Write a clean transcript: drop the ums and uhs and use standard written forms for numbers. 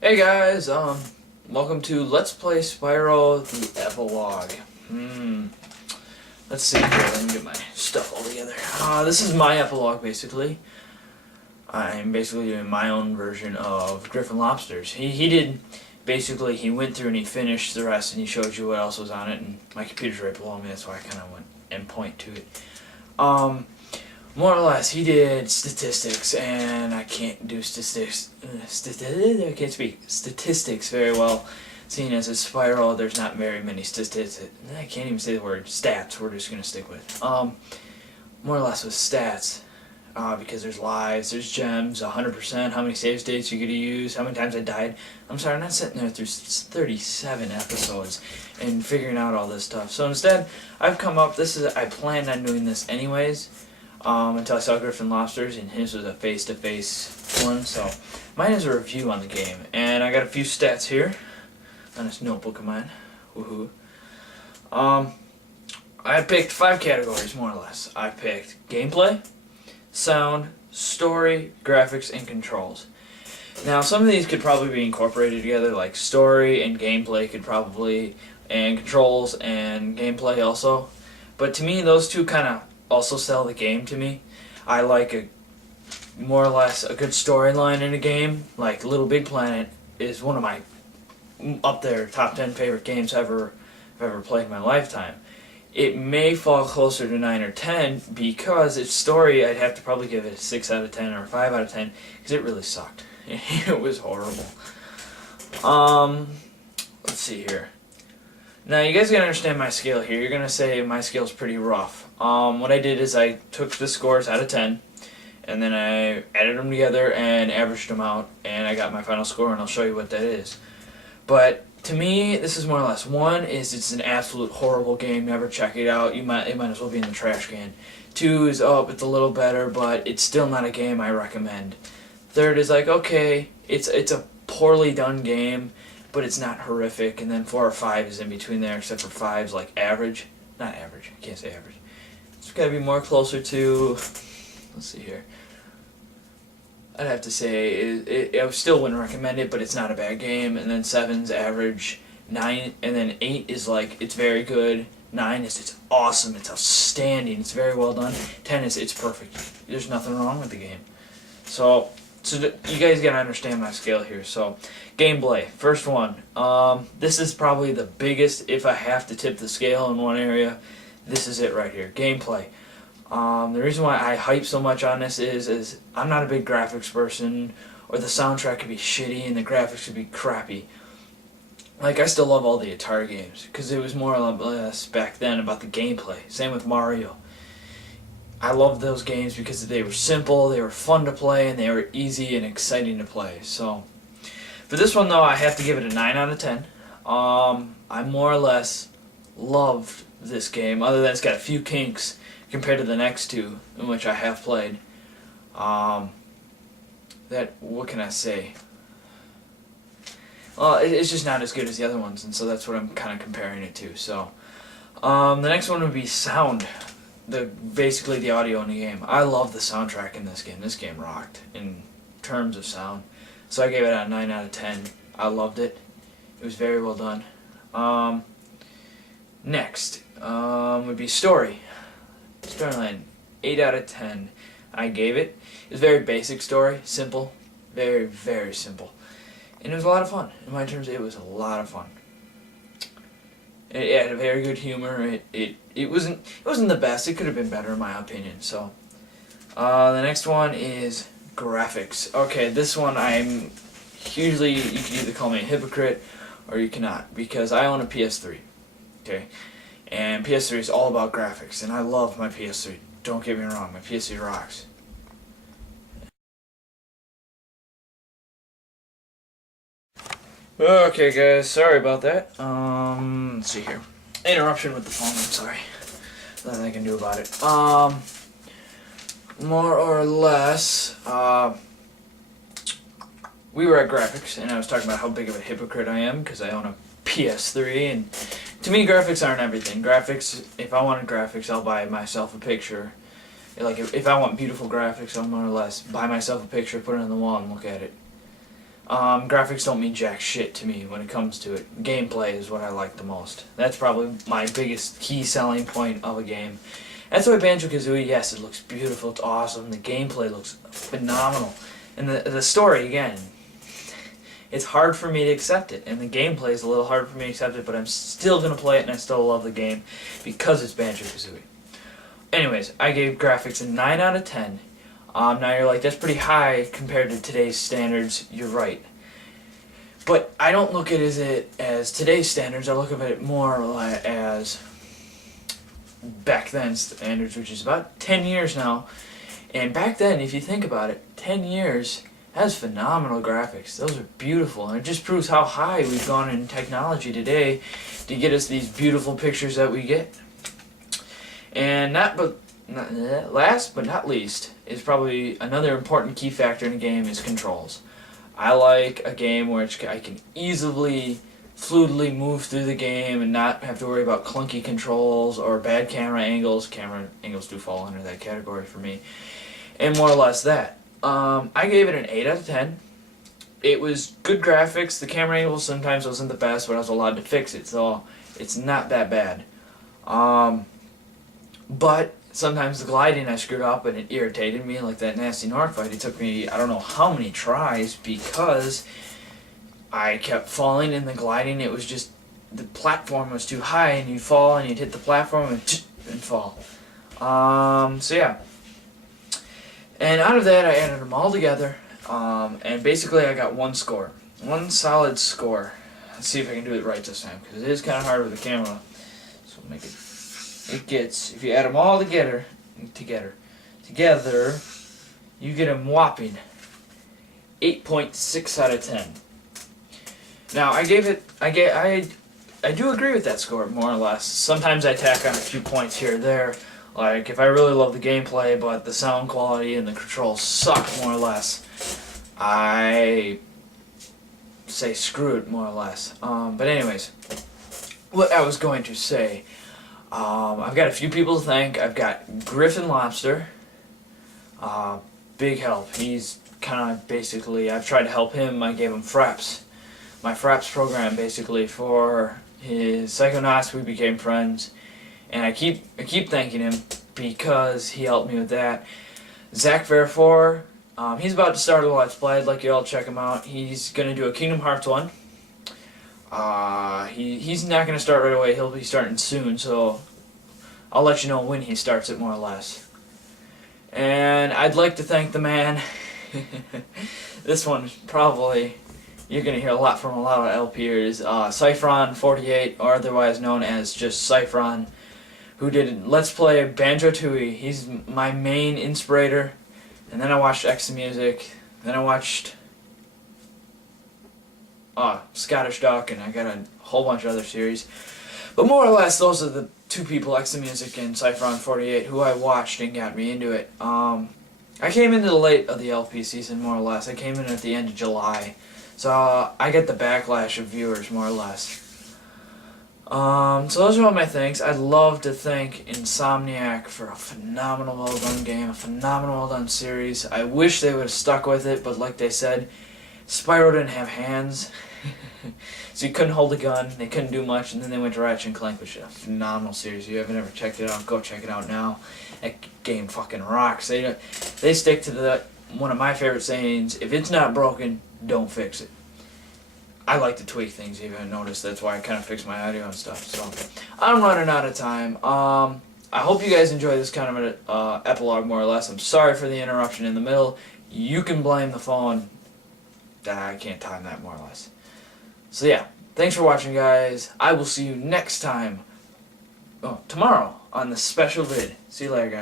Hey guys, welcome to Let's Play Spyro the Epilogue. Let's see here, let me get my stuff all together. This is my epilogue, basically. I'm basically doing my own version of Griffin Lobsters. Basically, he went through and he finished the rest and he showed you what else was on it, and my computer's right below me, that's why I kind of went and point to it. More or less, he did statistics, and I can't do statistics. I can't speak statistics very well, seeing as it's Spyro. There's not very many statistics. I can't even say the word stats. We're just gonna stick with more or less with stats, because there's lives, there's gems, 100%, how many save states you get to use, how many times I died. I'm sorry, I'm not sitting there through 37 episodes and figuring out all this stuff. So instead, I've come up. I planned on doing this anyways. Until I saw Griffin Lobsters, and his was a face-to-face one, so mine is a review on the game, and I got a few stats here on this notebook of mine. Woohoo! I picked 5 categories, more or less. I picked gameplay, sound, story, graphics, and controls. Now, some of these could probably be incorporated together, like story and gameplay and controls and gameplay also, but to me, those two kind of also sell the game to me. I like more or less a good storyline in a game. Like Little Big Planet is one of my up there top 10 favorite games I've ever played in my lifetime. It may fall closer to 9 or 10 because its story I'd have to probably give it a 6 out of 10 or a 5 out of 10 because it really sucked. It was horrible. Let's see here. Now, you guys gotta understand my scale here. You're gonna say my scale's pretty rough. What I did is I took the scores out of 10, and then I added them together and averaged them out, and I got my final score, and I'll show you what that is. But to me, this is more or less. 1 is it's an absolute horrible game. Never check it out. It might as well be in the trash can. 2 is, it's a little better, but it's still not a game I recommend. 3rd is like, okay, it's a poorly done game, but it's not horrific. And then 4 or 5 is in between there, except for 5's like average. Not average, I can't say average. It's got to be more closer to, let's see here. I'd have to say, I still wouldn't recommend it, but it's not a bad game. And then 7's average, 9, and then 8 is like, it's very good. 9 is, it's awesome, it's outstanding, it's very well done. 10 is, it's perfect. There's nothing wrong with the game. So you guys gotta understand my scale here. So, gameplay, first one. This is probably the biggest. If I have to tip the scale in one area, this is it right here. Gameplay. The reason why I hype so much on this is I'm not a big graphics person, or the soundtrack could be shitty and the graphics could be crappy. Like, I still love all the Atari games because it was more or less back then about the gameplay. Same with Mario. I loved those games because they were simple, they were fun to play, and they were easy and exciting to play. So, for this one though, I have to give it a 9 out of 10. I more or less loved this game, other than it's got a few kinks compared to the next 2 in which I have played. What can I say? Well, it's just not as good as the other ones, and so that's what I'm kind of comparing it to. So, the next one would be sound. Basically the audio in the game. I love the soundtrack in this game. This game rocked in terms of sound. So I gave it a 9 out of 10. I loved it. It was very well done. Next would be story. Storyline, 8 out of 10. I gave it. It was a very basic story. Simple. Very, very simple. And it was a lot of fun. In my terms, it was a lot of fun. It had a very good humor. It wasn't the best. It could have been better in my opinion. So, the next one is graphics. Okay, this one I'm hugely. You can either call me a hypocrite or you cannot, because I own a PS3. Okay, and PS3 is all about graphics, and I love my PS3. Don't get me wrong, my PS3 rocks. Okay guys, sorry about that. Let's see here. Interruption with the phone, I'm sorry. Nothing I can do about it. More or less, we were at graphics, and I was talking about how big of a hypocrite I am, because I own a PS3, and to me graphics aren't everything. Graphics, if I wanted graphics, I'll buy myself a picture. Like, if I want beautiful graphics, I'll more or less buy myself a picture, put it on the wall, and look at it. Graphics don't mean jack shit to me when it comes to it. Gameplay is what I like the most. That's probably my biggest key selling point of a game. That's why Banjo-Kazooie, yes, it looks beautiful, it's awesome, the gameplay looks phenomenal. And the story, again, it's hard for me to accept it, and the gameplay is a little hard for me to accept it, but I'm still going to play it, and I still love the game, because it's Banjo-Kazooie. Anyways, I gave graphics a 9 out of 10. Now you're like, that's pretty high compared to today's standards. You're right. But I don't look at it as today's standards. I look at it more like as back then standards, which is about 10 years now. And back then, if you think about it, 10 years, that's phenomenal graphics. Those are beautiful. And it just proves how high we've gone in technology today to get us these beautiful pictures that we get. And last but not least is probably another important key factor in a game is controls. I like a game where I can easily, fluidly move through the game and not have to worry about clunky controls or bad camera angles. Camera angles do fall under that category for me. And more or less that. I gave it an 8 out of 10. It was good graphics. The camera angle sometimes wasn't the best, but I was allowed to fix it, so it's not that bad. But sometimes the gliding I screwed up and it irritated me, like that nasty North fight. It took me I don't know how many tries because I kept falling in the gliding. It was just, the platform was too high and you'd fall and you'd hit the platform and fall. So yeah. And out of that I added them all together, and basically I got one score. One solid score. Let's see if I can do it right this time, because it is kind of hard with the camera. So make it... It gets, if you add them all together, you get a whopping 8.6 out of 10. Now, I do agree with that score, more or less. Sometimes I tack on a few points here or there. Like, if I really love the gameplay, but the sound quality and the controls suck, more or less, I say screw it, more or less. But anyways, what I was going to say, I've got a few people to thank. I've got Griffin Lobster, big help. He's kind of basically, I've tried to help him. I gave him Fraps, my Fraps program basically for his Psychonauts. We became friends, and I keep thanking him because he helped me with that. Zach Fairfor, he's about to start a Let's Play. I'd like you all to check him out. He's gonna do a Kingdom Hearts 1. He's not going to start right away. He'll be starting soon, so I'll let you know when he starts it, more or less. And I'd like to thank the man. This one probably you're going to hear a lot from a lot of LPers. Cyphron48, or otherwise known as just Cyphron, who did Let's Play Banjo-Tooie. He's my main inspirator. And then I watched X Music. Then I watched Scottish Duck, and I got a whole bunch of other series. But more or less, those are the two people, X Music and Cyphron48, who I watched and got me into it. I came into the late of the LP season, more or less. I came in at the end of July. So I get the backlash of viewers, more or less. So those are all my thanks. I'd love to thank Insomniac for a phenomenal well done game, a phenomenal well done series. I wish they would have stuck with it, but like they said, Spyro didn't have hands, so he couldn't hold a gun, they couldn't do much, and then they went to Ratchet and Clank, which is a phenomenal series. If you haven't ever checked it out, go check it out now. That game fucking rocks. They stick to one of my favorite sayings, if it's not broken, don't fix it. I like to tweak things, you haven't noticed. That's why I kind of fix my audio and stuff. So I'm running out of time. I hope you guys enjoy this kind of an epilogue, more or less. I'm sorry for the interruption in the middle. You can blame the phone. I can't time that, more or less. So yeah, thanks for watching, guys. I will see you next time, tomorrow, on the special vid. See you later, guys.